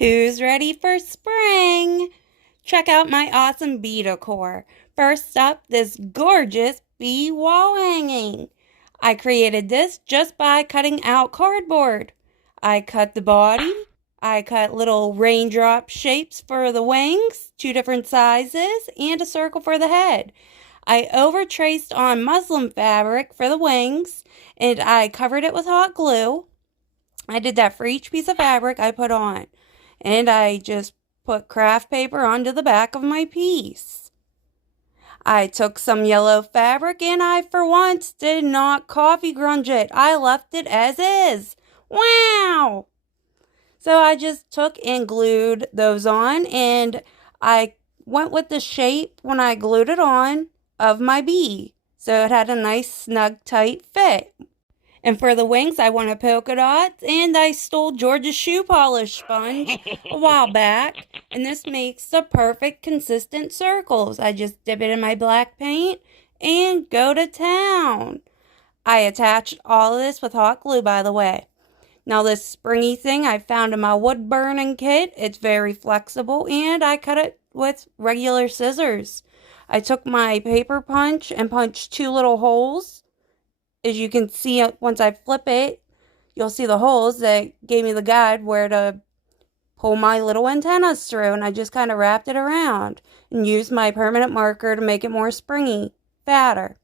Who's ready for spring? Check out my awesome bee decor. First up, this gorgeous bee wall hanging. I created this just by cutting out cardboard. I cut the body. I cut little raindrop shapes for the wings, 2 different sizes, and a circle for the head. I over-traced on muslin fabric for the wings, and I covered it with hot glue. I did that for each piece of fabric I put on. And I just put craft paper onto the back of my piece. I took some yellow fabric and I, for once, did not coffee grunge it. I left it as is. Wow! So I just took and glued those on, and I went with the shape when I glued it on of my bee. So it had a nice, snug, tight fit. And for the wings, I wanted polka dots, and I stole George's shoe polish sponge a while back. And this makes the perfect consistent circles. I just dip it in my black paint and go to town. I attached all of this with hot glue, by the way. Now this springy thing I found in my wood burning kit. It's very flexible, and I cut it with regular scissors. I took my paper punch and punched 2 little holes. As you can see, once I flip it, you'll see the holes that gave me the guide where to pull my little antennas through. And I just kind of wrapped it around and used my permanent marker to make it more springy, fatter.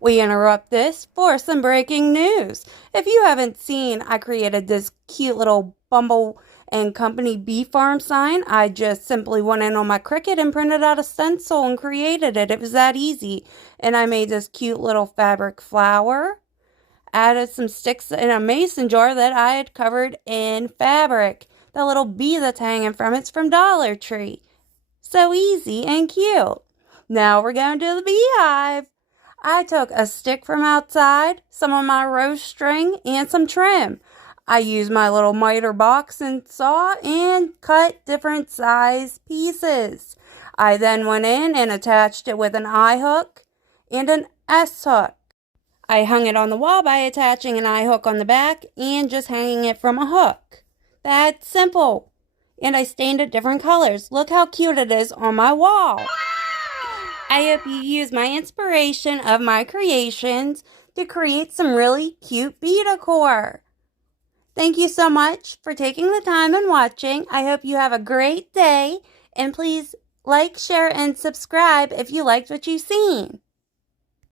We interrupt this for some breaking news. If you haven't seen, I created this cute little Bumble and Company bee farm sign. I just simply went in on my Cricut and printed out a stencil and created it. It was that easy. And I made this cute little fabric flower. Added some sticks in a mason jar that I had covered in fabric. The little bee that's hanging from it's from Dollar Tree. So easy and cute. Now we're going to the beehive. I took a stick from outside, some of my rose string, and some trim. I used my little miter box and saw and cut different size pieces. I then went in and attached it with an I hook and an S hook. I hung it on the wall by attaching an I hook on the back and just hanging it from a hook. That's simple. And I stained it different colors. Look how cute it is on my wall. I hope you use my inspiration of my creations to create some really cute bee decor. Thank you so much for taking the time and watching. I hope you have a great day, and please like, share, and subscribe if you liked what you've seen.